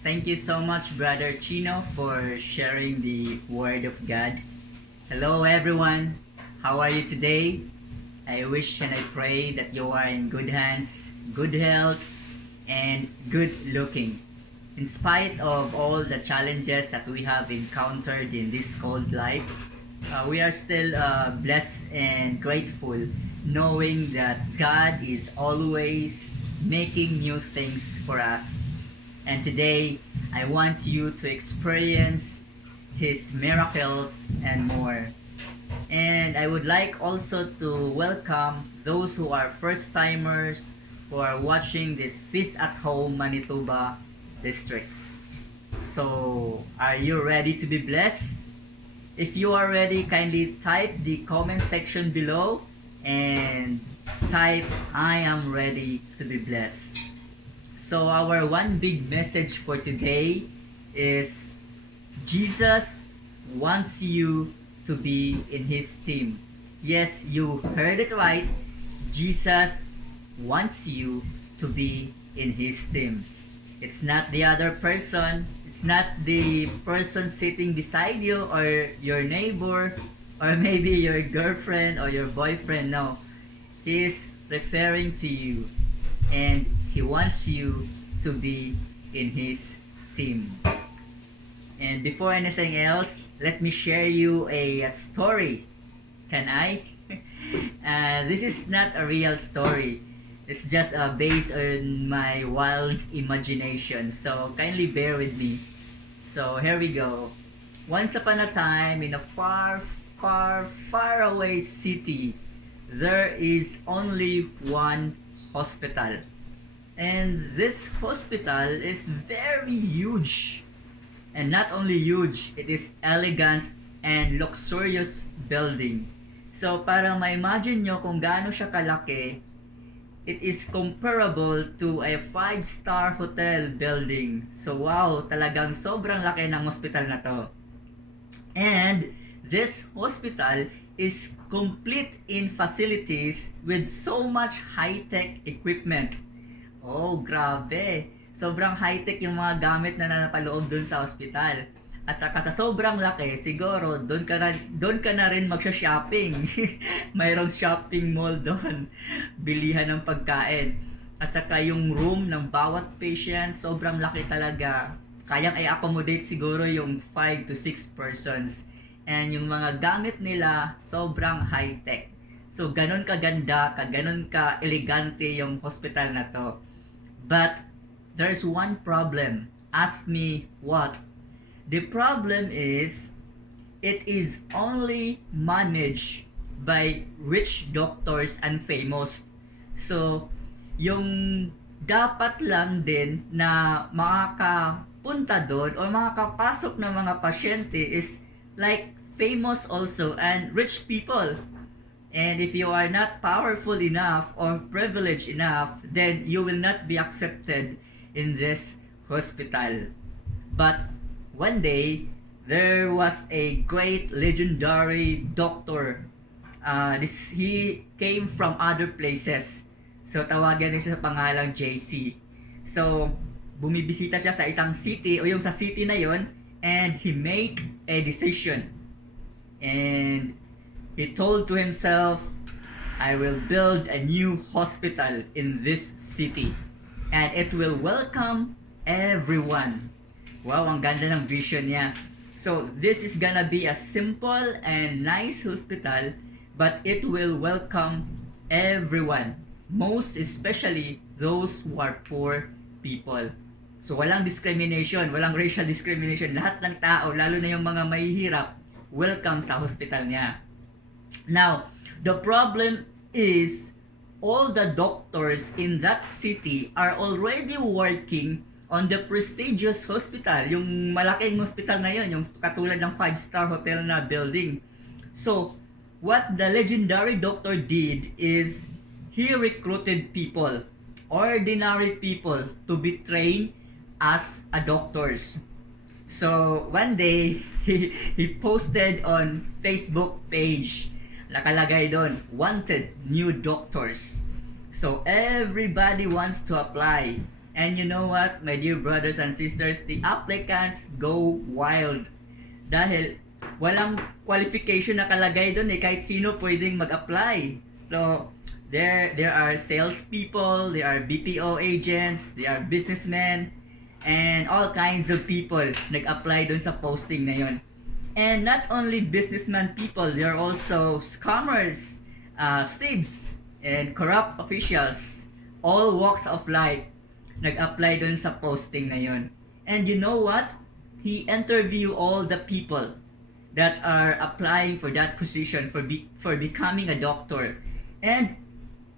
Thank you so much, Brother Chino, for sharing the Word of God. Hello, everyone. How are you today? I wish and I pray that you are in good hands, good health, and good looking. In spite of all the challenges that we have encountered in this cold life, we are still blessed and grateful knowing that God is always making new things for us. And today, I want you to experience His miracles and more. And I would like also to welcome those who are first timers who are watching this Feast at Home Manitoba district. So, are you ready to be blessed? If you are ready, kindly type the comment section below and type I am ready to be blessed. So our one big message for today is Jesus wants you to be in His team. Yes, you heard it right. Jesus wants you to be in His team. It's not the other person. It's not the person sitting beside you or your neighbor or maybe your girlfriend or your boyfriend. No. He is referring to you and He wants you to be in His team. And before anything else, let me share you a story. Can I? This is not a real story. It's just based on my wild imagination. So kindly bear with me. So here we go. Once upon a time, in a far, far, far away city, there is only one hospital. And this hospital is very huge. And not only huge, it is elegant and luxurious building. So para ma-imagine nyo kung gaano siya kalaki, it is comparable to a 5-star hotel building. So wow, talagang sobrang laki ng hospital na to. And this hospital is complete in facilities with so much high-tech equipment. Oh, grabe. Sobrang high-tech yung mga gamit na napaloob dun sa hospital. At saka sa sobrang laki, siguro doon ka na rin magsha-shopping. Mayroong shopping mall doon. Bilihan ng pagkain. At saka yung room ng bawat patient, sobrang laki talaga. Kayang i-accommodate siguro yung 5 to 6 persons. And yung mga gamit nila, sobrang high-tech. So, ganun kaganda, ganun ka-elegante yung hospital na to. But, there's one problem. Ask me what? The problem is, it is only managed by rich doctors and famous. So, yung dapat lang din na makakapunta doon o makakapasok ng mga pasyente is like famous also and rich people. And if you are not powerful enough or privileged enough, then you will not be accepted in this hospital. But one day, there was a great legendary doctor. He came from other places. So tawagan din siya sa pangalang JC. So bumibisita siya sa isang city o yung sa city na yon, and he make a decision. And he told to himself, I will build a new hospital in this city and it will welcome everyone. Wow, ang ganda ng vision niya. So, this is gonna be a simple and nice hospital, but it will welcome everyone. Most especially those who are poor people. So, walang discrimination, walang racial discrimination. Lahat ng tao, lalo na yung mga mahihirap, welcome sa hospital niya. Now, the problem is all the doctors in that city are already working on the prestigious hospital, yung malaking hospital na yun, yung katulad ng 5-star hotel na building. So, what the legendary doctor did is he recruited people, ordinary people, to be trained as a doctors. So, one day, he posted on Facebook page, nakalagay doon, wanted new doctors. So, everybody wants to apply. And you know what, my dear brothers and sisters, the applicants go wild. Dahil walang qualification nakalagay doon eh, kahit sino pwedeng mag-apply. So, there are salespeople, there are BPO agents, there are businessmen, and all kinds of people nag-apply doon sa posting na yon. And not only businessman people, there are also scammers, thieves, and corrupt officials. All walks of life nag-apply doon sa posting na yon. And you know what? He interviewed all the people that are applying for that position for becoming a doctor. And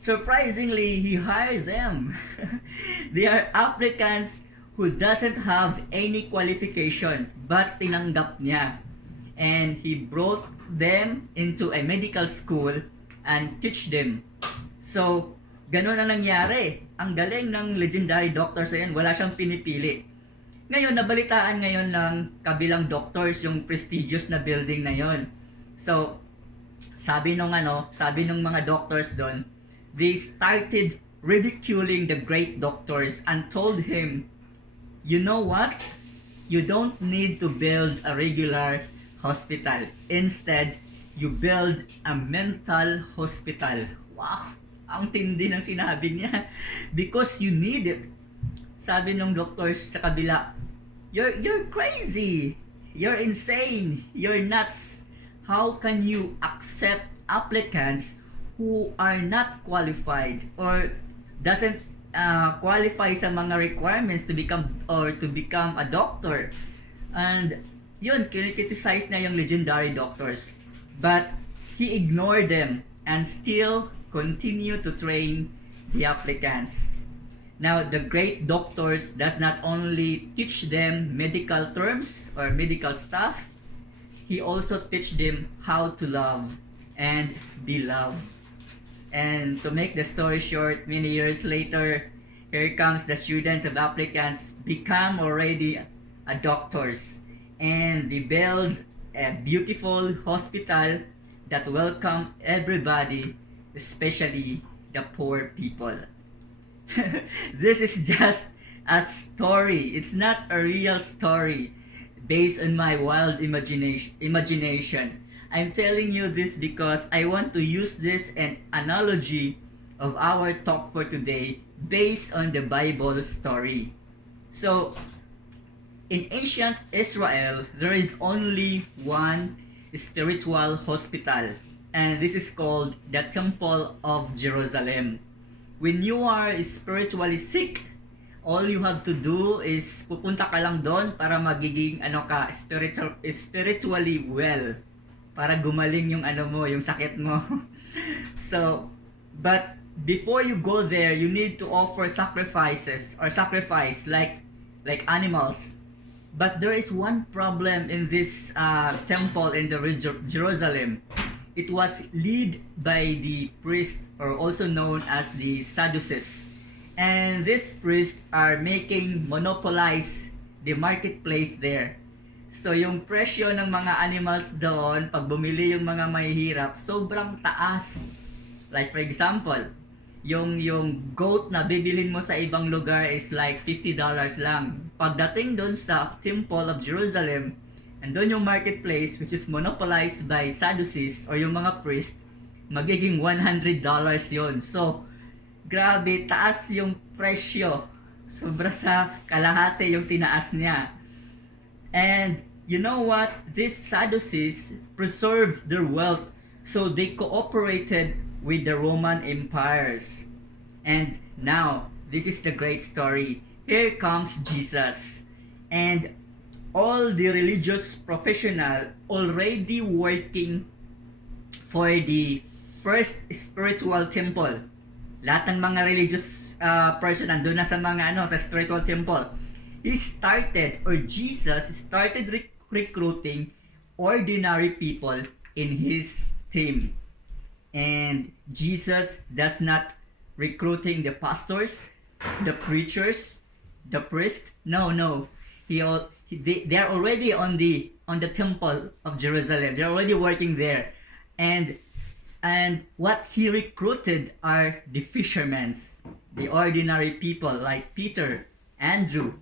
surprisingly, he hired them. They are applicants who doesn't have any qualification, but tinanggap niya. And he brought them into a medical school and teach them. So, ganun ang nangyari. Ang galing ng legendary doctors na yan, wala siyang pinipili. Ngayon, nabalitaan ngayon ng kabilang doctors yung prestigious na building na yon. So, sabi nung mga doctors doon, they started ridiculing the great doctors and told him, you know what? You don't need to build a regular hospital. Instead, you build a mental hospital. Wow! Ang tindi ng sinabi niya. Because you need it. Sabi ng doctors sa kabila, you're crazy. You're insane. You're nuts. How can you accept applicants who are not qualified or doesn't qualify sa mga requirements to become a doctor? And yun, kinikriticize na yung legendary doctors. But he ignored them and still continue to train the applicants. Now, the great doctors does not only teach them medical terms or medical stuff, he also teach them how to love and be loved. And to make the story short, many years later, here comes the students of applicants become already a doctors, and they build a beautiful hospital that welcome everybody, especially the poor people. This is just a story. It's not a real story based on my wild imagination. I'm telling you this because I want to use this an analogy of our talk for today based on the Bible story. So, in ancient Israel, there is only one spiritual hospital, and this is called the Temple of Jerusalem. When you are spiritually sick, all you have to do is pupunta ka lang doon para magiging spiritually well, para gumaling yung yung sakit mo. So, but before you go there, you need to offer sacrifice like animals. But there is one problem in this temple in the Jerusalem. It was led by the priest, or also known as the Sadducees. And these priests are monopolize the marketplace there. So yung presyo ng mga animals doon, pag bumili yung mga mahihirap, sobrang taas. Like for example, yung goat na bibilin mo sa ibang lugar is like $50 lang. Pagdating doon sa Temple of Jerusalem, and doon yung marketplace, which is monopolized by Sadducees or yung mga priest, magiging $100 yon. So, grabe, taas yung presyo. Sobra sa kalahati yung tinaas niya. And you know what? These Sadducees preserved their wealth, so they cooperated with the Roman empires. And now, this is the great story. Here comes Jesus. And all the religious professional already working for the first spiritual temple. Lahat ng mga religious person nandun na sa sa spiritual temple. Jesus started recruiting ordinary people in his team. And Jesus does not recruiting the pastors, the preachers, the priests. No. They are already on the Temple of Jerusalem. They're already working there, and what he recruited are the fishermen, the ordinary people like Peter, Andrew,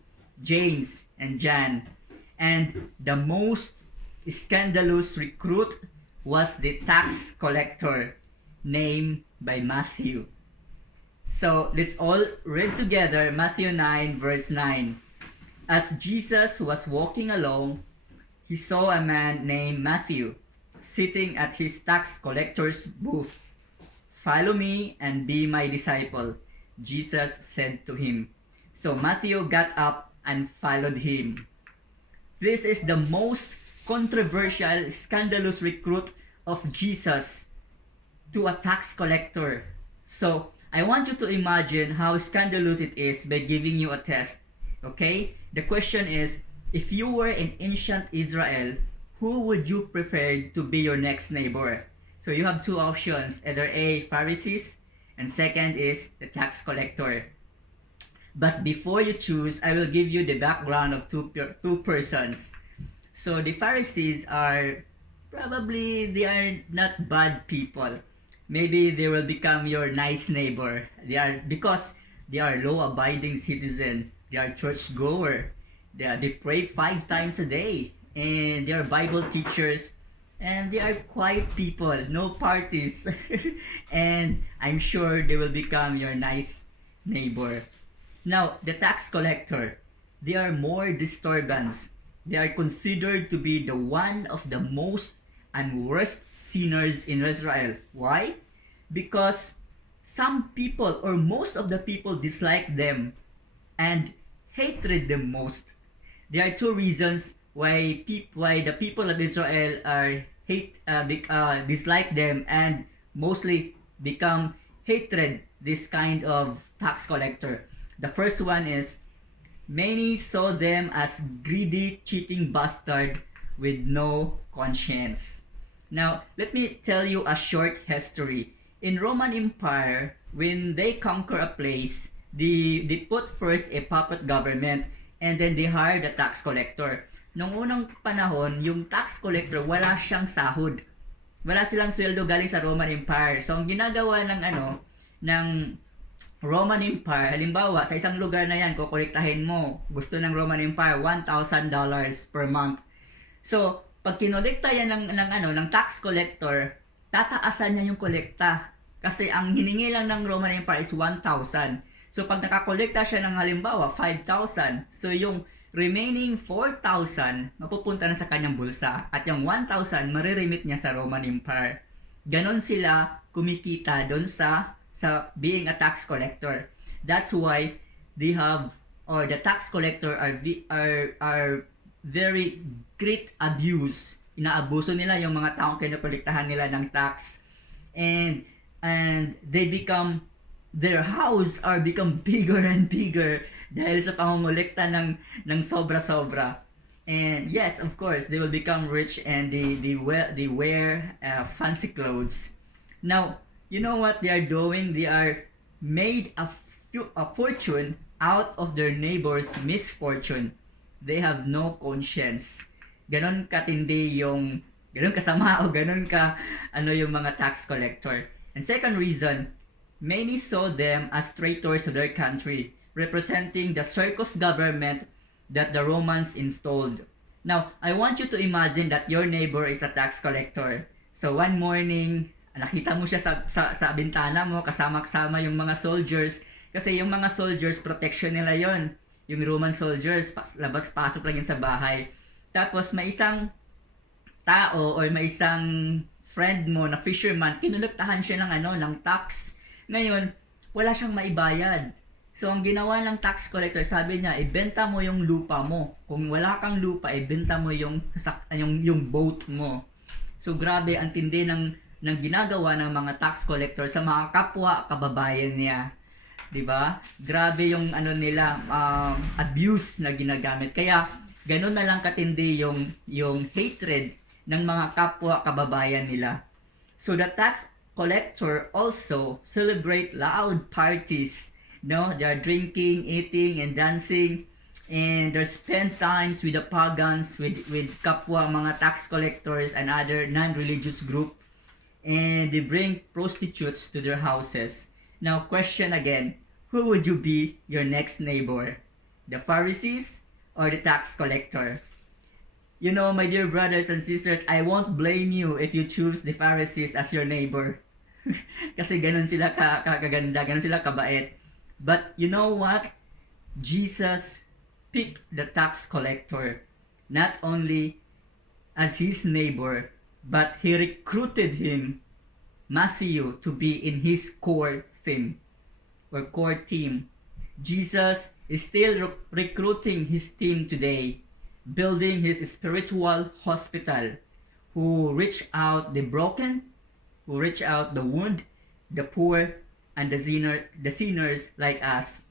James, and John. And the most scandalous recruit was the tax collector named by Matthew. So let's all read together Matthew 9 verse 9. As Jesus was walking along, he saw a man named Matthew sitting at his tax collector's booth. Follow me and be my disciple, Jesus said to him. So Matthew got up and followed him. This is the most controversial, scandalous recruit of Jesus to a tax collector. So I want you to imagine how scandalous it is by giving you a test. Okay? The question is, if you were in ancient Israel, who would you prefer to be your next neighbor? So you have two options, either A, Pharisees, and second is the tax collector. But before you choose, I will give you the background of two persons. So the Pharisees are they are not bad people. Maybe they will become your nice neighbor. Because they are law-abiding citizen. They are church goer. They pray 5 times a day, and they are Bible teachers, and they are quiet people, no parties, and I'm sure they will become your nice neighbor. Now, the tax collector, they are more disturbance. They are considered to be the one of the most and worst sinners in Israel. Why? Because some people or most of the people dislike them and hated them most. There are two reasons why the people of Israel are dislike them and mostly become hatred this kind of tax collector. The first one is many saw them as greedy, cheating bastard with no conscience. Now, let me tell you a short history. In Roman Empire, when they conquer a place, they put first a puppet government and then they hired a tax collector. Noong unang panahon, yung tax collector, wala siyang sahod. Wala silang sweldo galing sa Roman Empire. So, ang ginagawa ng Roman Empire, halimbawa, sa isang lugar na yan, kukolektahin mo, gusto ng Roman Empire, $1,000 per month. So, pag kinolekta yan ng tax collector, tataasan niya yung kolekta. Kasi ang hiningi lang ng Roman Empire is 1,000. So, pag nakakolekta siya ng halimbawa, 5,000. So, yung remaining 4,000, mapupunta na sa kanyang bulsa. At yung 1,000, mariremit niya sa Roman Empire. Ganon sila kumikita doon sa being a tax collector. That's why they have, or the tax collector are very great abuse. Inaabuso nila yung mga taong kinokolektahan nila ng tax. And they become, their house are become bigger and bigger dahil sa pangongolekta ng sobra-sobra. And yes, of course, they will become rich and they wear fancy clothes. Now, you know what they are doing? They are made a fortune out of their neighbor's misfortune. They have no conscience. Ganon katindi ganon kasama o ganon yung mga tax collector. And second reason, many saw them as traitors to their country, representing the circus government that the Romans installed. Now, I want you to imagine that your neighbor is a tax collector. So one morning, nakita mo siya sa bintana mo, kasama yung mga soldiers. Kasi yung mga soldiers, protection nila yon. Yung Roman soldiers, labas-pasok lang yun sa bahay. Tapos may isang tao or may isang friend mo na fisherman, kinulektahan siya ng tax. Ngayon, wala siyang maibayad. So, ang ginawa ng tax collector, sabi niya, ibenta mo yung lupa mo. Kung wala kang lupa, ibenta mo yung boat mo. So, grabe, ang tindi ng ginagawa ng mga tax collector sa mga kapwa kababayan niya. 'Di ba? Grabe yung abuse na ginagamit. Kaya ganoon na lang katindi yung hatred ng mga kapwa kababayan nila. So the tax collector also celebrate loud parties. No, they are drinking, eating, and dancing, and they spend times with the pagans, with kapwa mga tax collectors and other non-religious group, and they bring prostitutes to their houses. Now, question again, who would you be your next neighbor? the Pharisees or the tax collector? You know, my dear brothers and sisters, I won't blame you if you choose the Pharisees as your neighbor. Kasi ganun sila kaganda, ganun sila kabait. But you know what? Jesus picked the tax collector not only as his neighbor, but he recruited him, Matthew, to be in his core team or core team. Jesus is still recruiting his team today, building his spiritual hospital, who reach out the broken, who reach out the wound, the poor, and the sinners like us.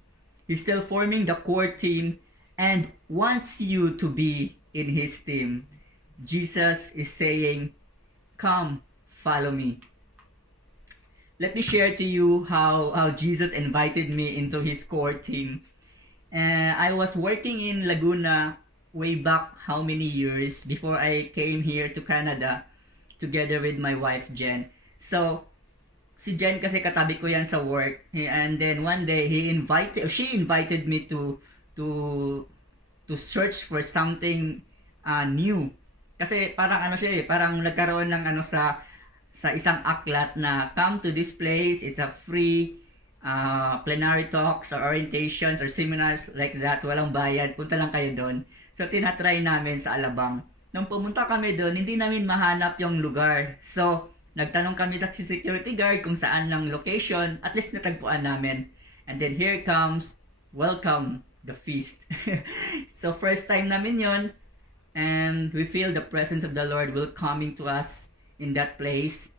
He's still forming the core team and wants you to be in his team. Jesus is saying, "Come, follow me." Let me share to you how Jesus invited me into his core team. I was working in Laguna way back how many years before I came here to Canada together with my wife Jen. So, si Jen kasi katabi ko yan sa work. And then one day she invited me to search for something new. Kasi parang ano siya parang nagkaroon ng ano sa isang aklat na come to this place, it's a free plenary talks or orientations or seminars like that, walang bayad, punta lang kayo doon. So tinatry namin sa Alabang. Nung pumunta kami doon, hindi namin mahanap yung lugar. So nagtanong kami sa security guard kung saan lang location, at least natagpuan namin. And then here comes, welcome, the feast. So first time namin yon, and we feel the presence of the Lord will coming to us in that place,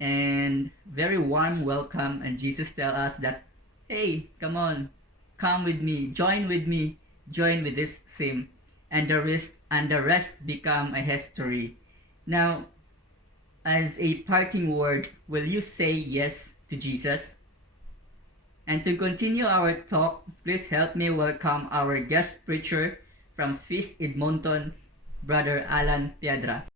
and very warm welcome. And Jesus tell us that, hey, come on, come with me, join with this theme, and the rest become a history. Now, as a parting word, will you say yes to Jesus? And to continue our talk, please help me welcome our guest preacher from Feast Edmonton, Brother Alan Piedra.